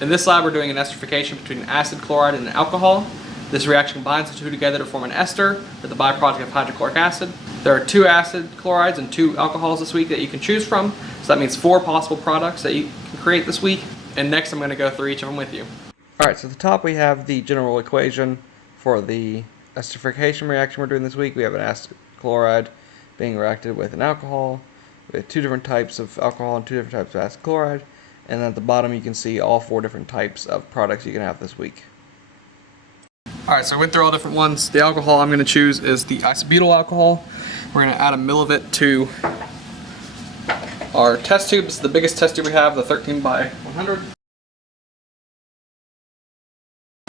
In this lab we're doing an esterification between acid chloride and an alcohol. This reaction binds the two together to form an ester with the byproduct of hydrochloric acid. There are 2 acid chlorides and 2 alcohols this week that you can choose from. So that means 4 possible products that you can create this week. And next I'm going to go through each of them with you. Alright, so at the top we have the general equation for the esterification reaction we're doing this week. We have an acid chloride being reacted with an alcohol. We have 2 different types of alcohol and 2 different types of acid chloride. And at the bottom you can see all 4 different types of products you can have this week. Alright, so I went through all different ones. The alcohol I'm going to choose is the isobutyl alcohol. We're going to add a ml of it to our test tube. This is the biggest test tube we have, the 13 by 100.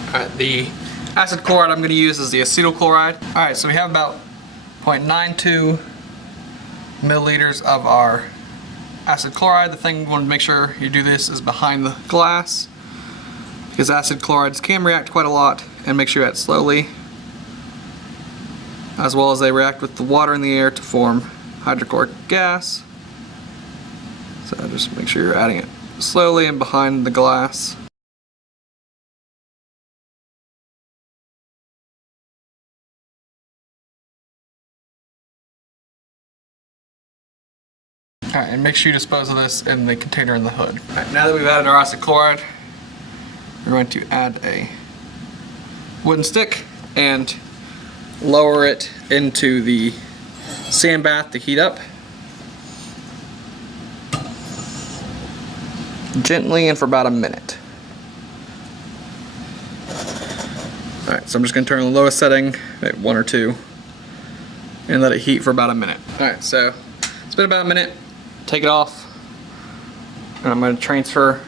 Alright, the acid chloride I'm going to use is the acetyl chloride. Alright, so we have about 0.92 milliliters of our acid chloride. The thing you want to make sure you do this is behind the glass, because acid chlorides can react quite a lot, and make sure you add slowly, as well as they react with the water in the air to form hydrochloric gas. So just make sure you're adding it slowly and behind the glass. Alright, and make sure you dispose of this in the container in the hood. Alright, now that we've added our acid chloride, we're going to add a wooden stick and lower it into the sand bath to heat up. Gently and for about a minute. Alright, so I'm just going to turn on the lowest setting, maybe 1 or 2, and let it heat for about a minute. Alright, so it's been about a minute. Take it off, and I'm going to transfer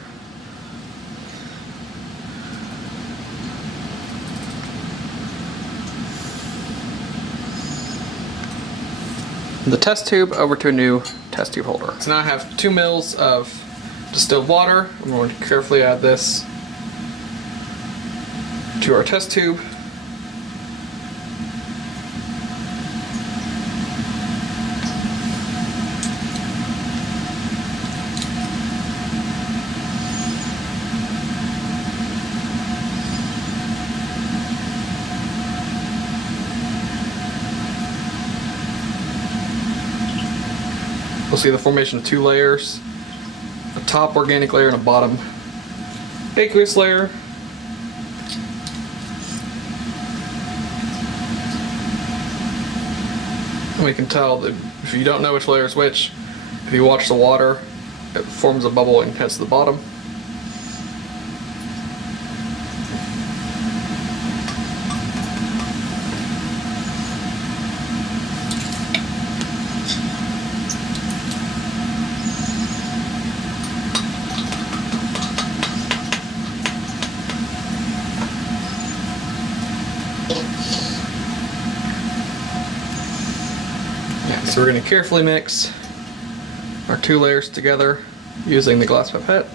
the test tube over to a new test tube holder. So now I have 2 mils of distilled water. I'm going to carefully add this to our test tube. We'll see the formation of 2 layers, a top organic layer and a bottom aqueous layer. And we can tell that if you don't know which layer is which, if you watch the water, it forms a bubble and heads to the bottom. So we're going to carefully mix our 2 layers together using the glass pipette.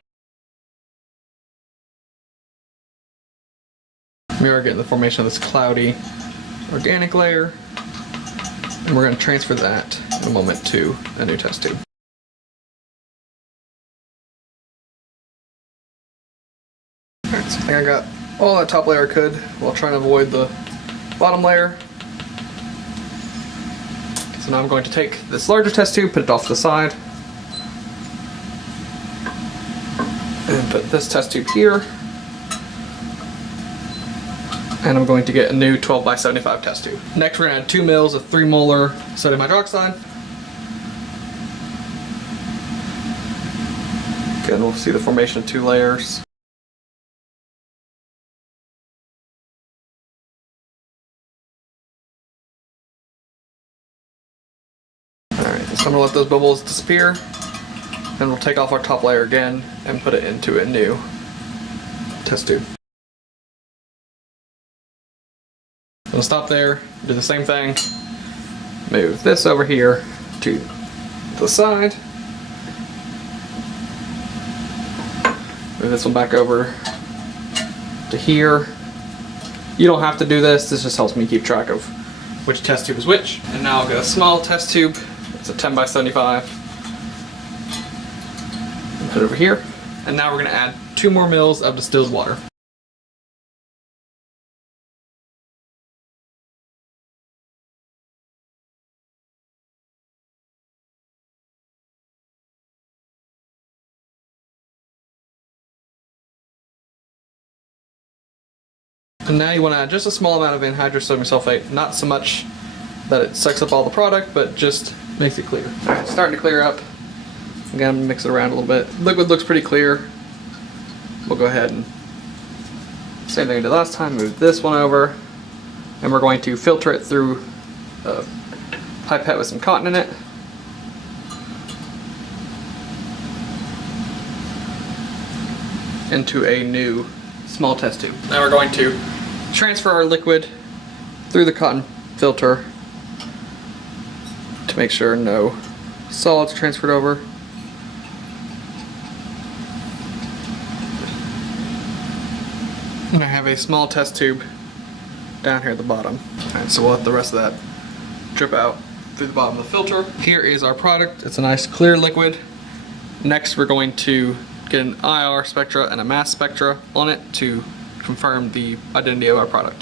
We are getting the formation of this cloudy organic layer, and we're going to transfer that in a moment to a new test tube. Alright, so I think I got all that top layer I could while trying to avoid the bottom layer. So now I'm going to take this larger test tube, put it off to the side, and put this test tube here. And I'm going to get a new 12 by 75 test tube. Next we're going to add 2 mils of 3 molar sodium hydroxide. Again, we'll see the formation of 2 layers. So I'm going to let those bubbles disappear, and we'll take off our top layer again and put it into a new test tube. We'll stop there, do the same thing, move this over here to the side, move this one back over to here. You don't have to do this, this just helps me keep track of which test tube is which. And now I'll get a small test tube. It's a 10 by 75. And put it over here. And now we're going to add 2 more mils of distilled water. And now you want to add just a small amount of anhydrous sodium sulfate, not so much that it sucks up all the product, but just makes it clear. All right, it's starting to clear up. I'm gonna mix it around a little bit. Liquid looks pretty clear. We'll go ahead and same thing we did last time, move this one over, and we're going to filter it through a pipette with some cotton in it. Into a new small test tube. Now we're going to transfer our liquid through the cotton filter to make sure no solids transferred over. And I have a small test tube down here at the bottom. Alright, so we'll let the rest of that drip out through the bottom of the filter. Here is our product. It's a nice clear liquid. Next we're going to get an IR spectra and a mass spectra on it to confirm the identity of our product.